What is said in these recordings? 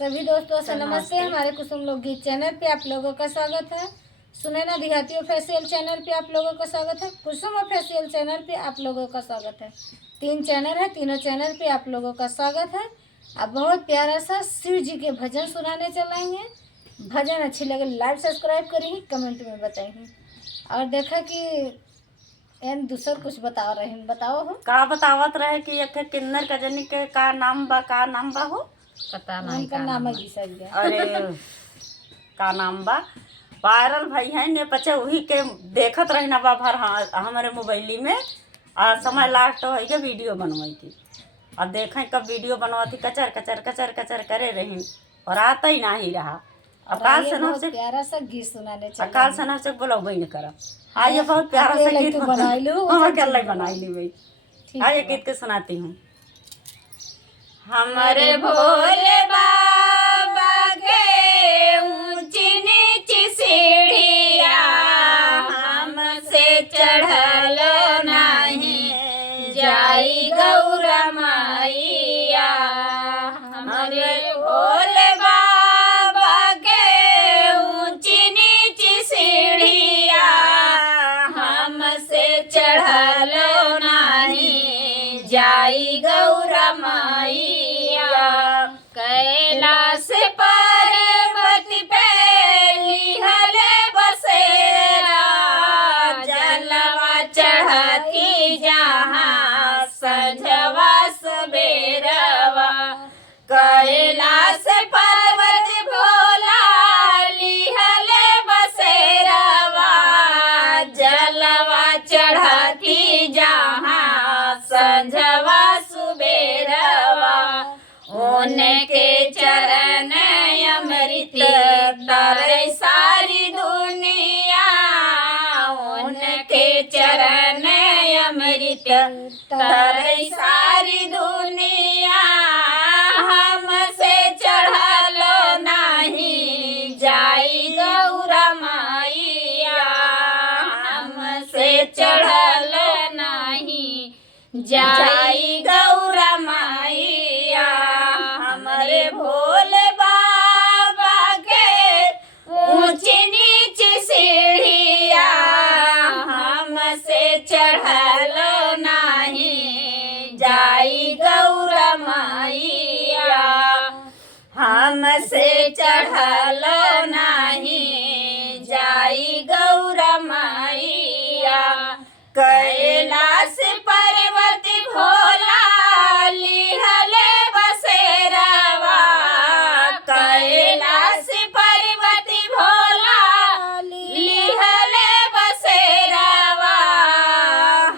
सभी दोस्तों से नमस्ते। हमारे कुसुम लोकगीत चैनल पे आप लोगों का स्वागत है। सुनैना देहाती ऑफिशियल चैनल पे आप लोगों का स्वागत है। कुसुम ऑफिशियल चैनल पे आप लोगों का स्वागत है। 3 चैनल है, तीनों चैनल पे आप लोगों का स्वागत है। अब बहुत प्यारा सा शिव जी के भजन सुनाने चलाएंगे। भजन अच्छी लगे लाइक सब्सक्राइब करेंगे, कमेंट में बताएंगे। और देखा कि एन दूसर कुछ बता रहे हैं, बताओ हो का बतावत रहे कि एक किन्नर कजनी के का नाम बा हो पता नहीं का नाम है बिसर गया। अरे का नाम बा वायरल भाई है ने पचे वही के देखत रही ना बा भर हमारे मोबाइली में समय लास्ट हो गया वीडियो बनवाई थी। और देखें कब वीडियो बनवाती कचर कचर कचर कचर करे रही और आता ही ना ही रहा। अकाल सनह से प्यारा सा गीत सुनाने चले। अकाल सनह से बोलो वही नहीं करा। आज ये बहुत प्यारा सा गीत बनाई ली भाई। आज ये गीत के सुनाती हूँ। हमारे भोले बाबा के ऊंची नीची सीढ़िया हमसे चढ़लो नहीं जाई गौरा मैया। हमारे भोले बाबा के ऊंची नीची सीढ़िया हमसे चढ़लो नहीं जाई गौरा मैया। कैलाश पर्वत पे लिहल बसेरा जलवा चढ़ती जहाँ संझवा सबेरवा। कैलाश पर्वत भोला लिहल बसेरवा जलवा चढ़ती जहाँ संझवा सुबेरवा। उनके चरण अमृत तारे सारी दुनिया। उनके चरण अमृत तारे सारी दुनिया। हमसे चढ़लो नहीं जाई गौरा मैया। हमसे चढ़लो नहीं जाई गौरा मैया। हमारे भोले बाबा के ऊंची नीची सीढ़िया हमसे चढ़लो नहीं जाई गौरा मैया। हमसे चढ़लो नहीं जाई गौरा मैया। कैलाश पर्वत भोला लिहल बसेरवा। कैलाश पर्वत भोला लिहल बसेरवा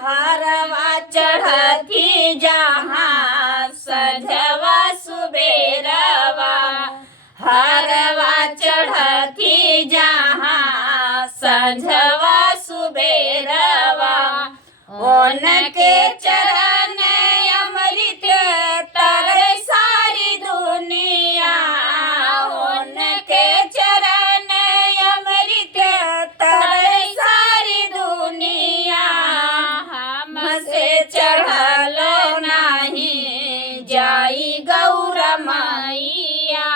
हरवा चढ़ती जहाँ संझवा सुबेरवा। हरवा चढ़ती जहाँ संझवा सुबेरवा। उनके चरण अमृत तारे सारी दुनिया। उनके चरण अमृत तारे सारी दुनिया। हमसे चढ़लो नहीं जाई गौरा मैया।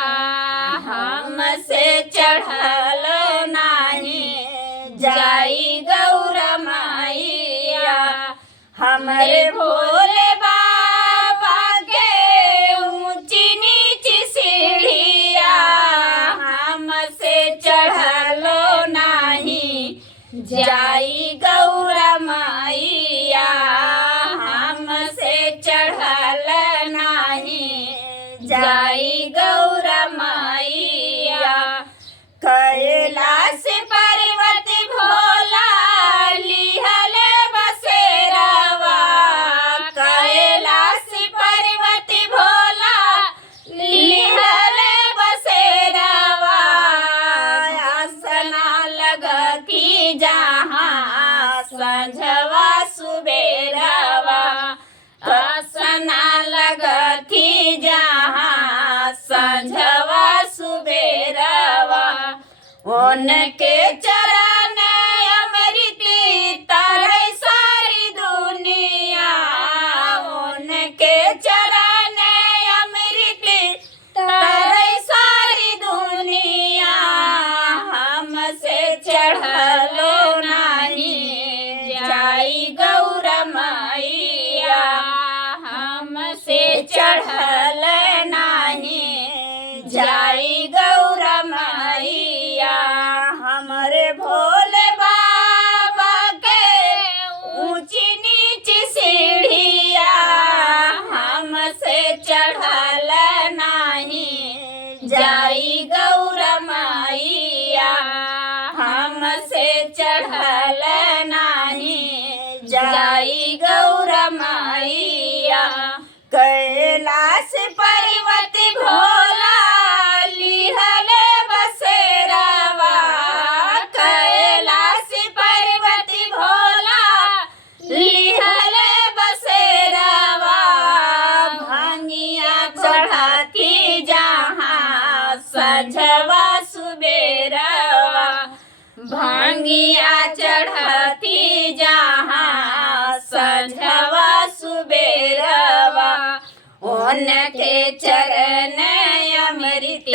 हमसे चढ़लो नहीं जाई गौरा मैया। हमारे भोले बाबा के ऊंची नीची सीढ़िया हमसे चढ़लो नहीं जाई गौरा मैया। हमसे चढ़ल नहीं जाई गौरा मैया। कैलाश पर्वत भोला लिहल बसेरवा। कैलाश पर्वत भोला लिहल बसेरवा आसना लगती जहाँ संझवा सुबेरवा। आसना लगती जहाँ संझवा सुबेरवा। उनके चरण अमृत तारे सारी दुनिया। उनके चरण अमृत तारे सारी संझवा सुबेरवा भांगिया चढ़ती जहाँ संझवा सुबेरवा उनके चरण अमृत